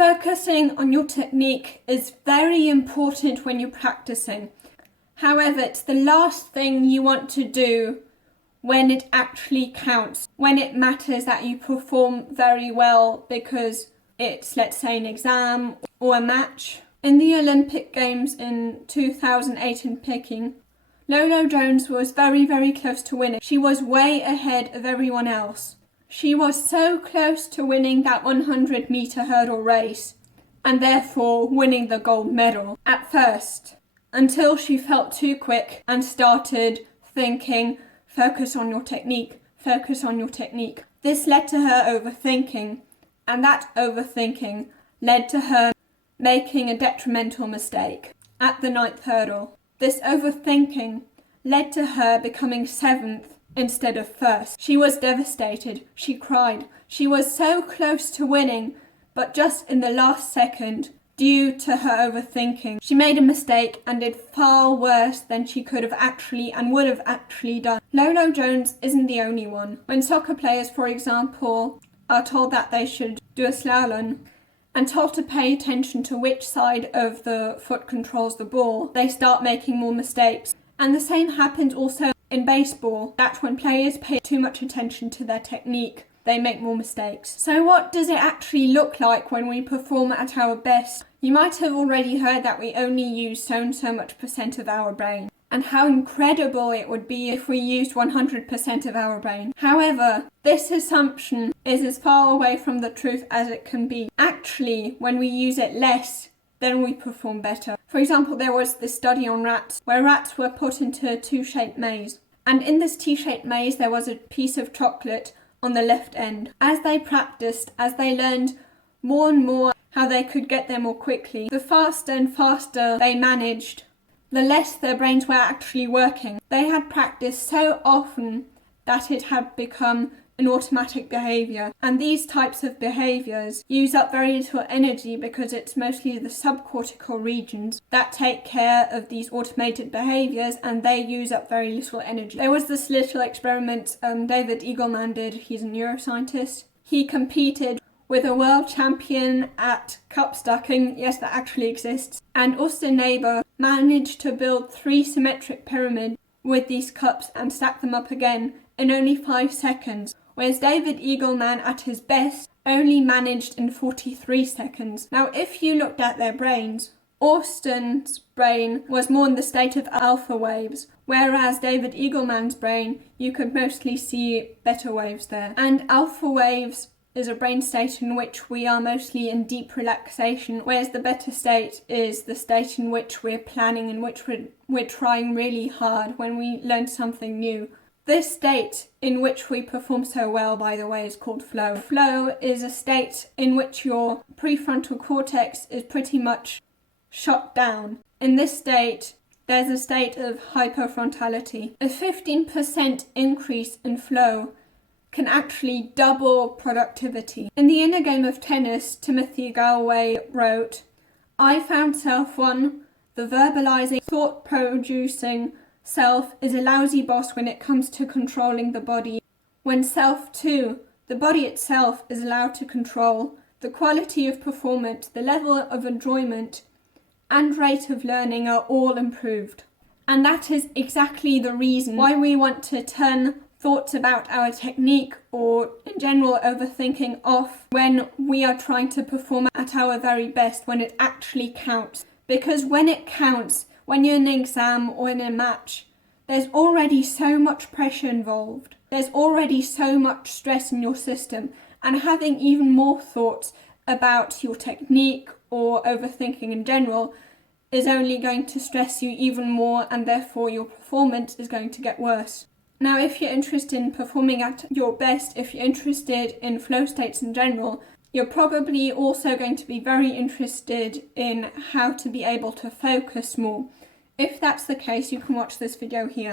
Focusing on your technique is very important when you're practicing. However, it's the last thing you want to do when it actually counts, when it matters that you perform very well because it's, let's say, an exam or a match. In the Olympic Games in 2008 in Peking, Lolo Jones was very, very close to winning. She was way ahead of everyone else. She was so close to winning that 100-meter hurdle race and therefore winning the gold medal at first, until she felt too quick and started thinking, focus on your technique, focus on your technique. This led to her overthinking, and that overthinking led to her making a detrimental mistake at the 9th hurdle. This overthinking led to her becoming 7th instead of 1st. She was devastated. She cried. She was so close to winning, but just in the last second, due to her overthinking, she made a mistake and did far worse than she could have actually and would have actually done. Lolo Jones isn't the only one. When soccer players, for example, are told that they should do a slalom and told to pay attention to which side of the foot controls the ball, they start making more mistakes. And the same happens also in baseball, that when players pay too much attention to their technique, they make more mistakes. So what does it actually look like when we perform at our best? You might have already heard that we only use so and so much % of our brain, and how incredible it would be if we used 100% of our brain. However, this assumption is as far away from the truth as it can be. Actually, when we use it less, then we perform better. For example, there was this study on rats, where rats were put into a T-shaped maze. And in this T-shaped maze, there was a piece of chocolate on the left end. As they practiced, as they learned more and more how they could get there more quickly, the faster and faster they managed, the less their brains were actually working. They had practiced so often that it had become an automatic behaviour. And these types of behaviours use up very little energy because it's mostly the subcortical regions that take care of these automated behaviours, and they use up very little energy. There was this little experiment David Eagleman did. He's a neuroscientist. He competed with a world champion at cup stacking, yes, that actually exists, and Austin Neighbour managed to build 3 symmetric pyramids with these cups and stack them up again in only 5 seconds, whereas David Eagleman at his best only managed in 43 seconds. Now, if you looked at their brains, Austin's brain was more in the state of alpha waves, whereas David Eagleman's brain, you could mostly see beta waves there. And alpha waves is a brain state in which we are mostly in deep relaxation, whereas the beta state is the state in which we're planning, in which we're trying really hard when we learn something new. This state in which we perform so well, by the way, is called flow. Flow is a state in which your prefrontal cortex is pretty much shut down. In this state, there's a state of hypofrontality. A 15% increase in flow can actually double productivity. In the inner game of tennis, Timothy Galway wrote, "I found self 1, the verbalizing, thought-producing self is a lousy boss when it comes to controlling the body. When self 2, the body itself, is allowed to control, the quality of performance, the level of enjoyment, and rate of learning are all improved." And that is exactly the reason why we want to turn thoughts about our technique or in general overthinking off when we are trying to perform at our very best, when it actually counts. Because when it counts, when you're in an exam or in a match, there's already so much pressure involved. There's already so much stress in your system, and having even more thoughts about your technique or overthinking in general is only going to stress you even more, and therefore your performance is going to get worse. Now, if you're interested in performing at your best, if you're interested in flow states in general, you're probably also going to be very interested in how to be able to focus more. If that's the case, you can watch this video here.